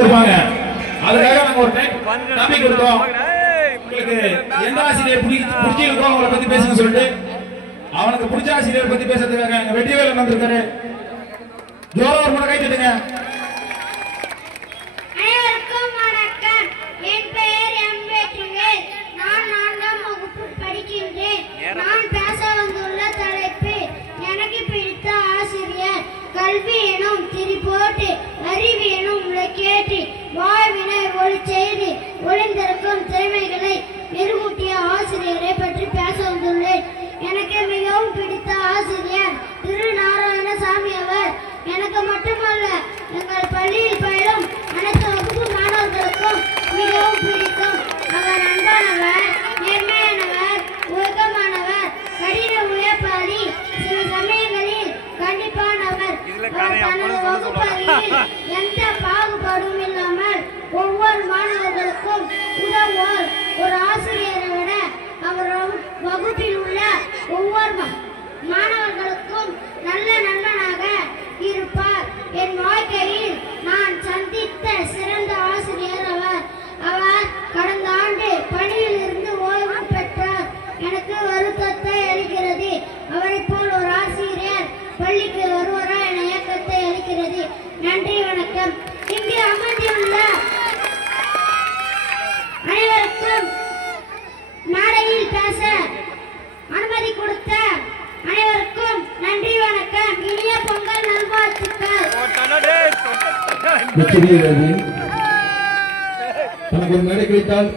இருப்பாங்க. அதுக்காக நாங்க ஒரு டைம் டாபிக் கொடுத்தோம். உங்களுக்கு எந்த ஆசிரியர் பிடிச்சிருக்கோ அவங்கள பத்தி பேசுங்க சொல்லிட்டு அவனுக்கு பிடிச்ச ஆசிரியர் பத்தி பேசுறதுக்காக எங்க வெற்றிவேலன் வந்திருக்காரு. ஜோரா ஒரு முறை கை தட்டுங்க. அனைவருக்கும் வணக்கம். என் பெயர் எம். வெற்றிவேல். நான் 4ஆம் வகுப்பு படிக்கின்றேன். நான் பேச வந்துள்ள தலைப்பு எனக்கு பிடித்த ஆசிரியர். கல்வி எனும் திரிபோட்டு அறிவு எனும் விளக்கேற்றி வாழ்வினை ஒளி செய்து ஒளிந்திருக்கும் திறமைகளை மெருகூட்டிய ஆசிரியரை பற்றி பேச வந்துள்ளேன். எனக்கு மிகவும் பிடித்த ஆசிரியர் திரு நாராயணசாமி அவர். எனக்கு மட்டுமல்ல, எங்கள் பள்ளியில் பயிலும் அனைத்து வகுப்பு மாணவர்களுக்கும் மிகவும் பிடிக்கும். அவர் அன்பானவர், நேர்மையானவர், ஒழுக்கமானவர், கடின உழைப்பாளி, சில சமயங்களில் கண்டிப்பானவர். அவர் தனது வகுப்பறையில் எந்த பாகுபாடும் இல்லாமல் ஒவ்வொரு மாணவர்களுக்கும் உதவுவார். ஒரு ஆசிரியரை விட அவர் வகுப்பில் உள்ள ஒவ்வொரு மாணவர்களுக்கும் நல்ல நண்பனாக இருப்பார். என் வாழ்க்கையில் நான் சந்தித்த சிறந்த ஆசிரியர் அவர். அவர் கடந்த ஆண்டு பணியில் இருந்து ஓய்வு பெற்றார். எனக்கு வருத்தத்தை அளிக்கிறது. அவரை போல் ஒரு ஆசிரியர் பள்ளிக்கு வருவாரா என இயக்கத்தை அளிக்கிறது. நன்றி, வணக்கம். இங்கே அமர்ந்துள்ள அனைவருக்கும் மேடையில் பேச அனுமதி கொடுத்த அனைவருக்கும் நன்றி, வணக்கம். இனிய பொங்கல் நல்வாழ்த்துக்கள். தனக்கு மேடை கிடைத்தால்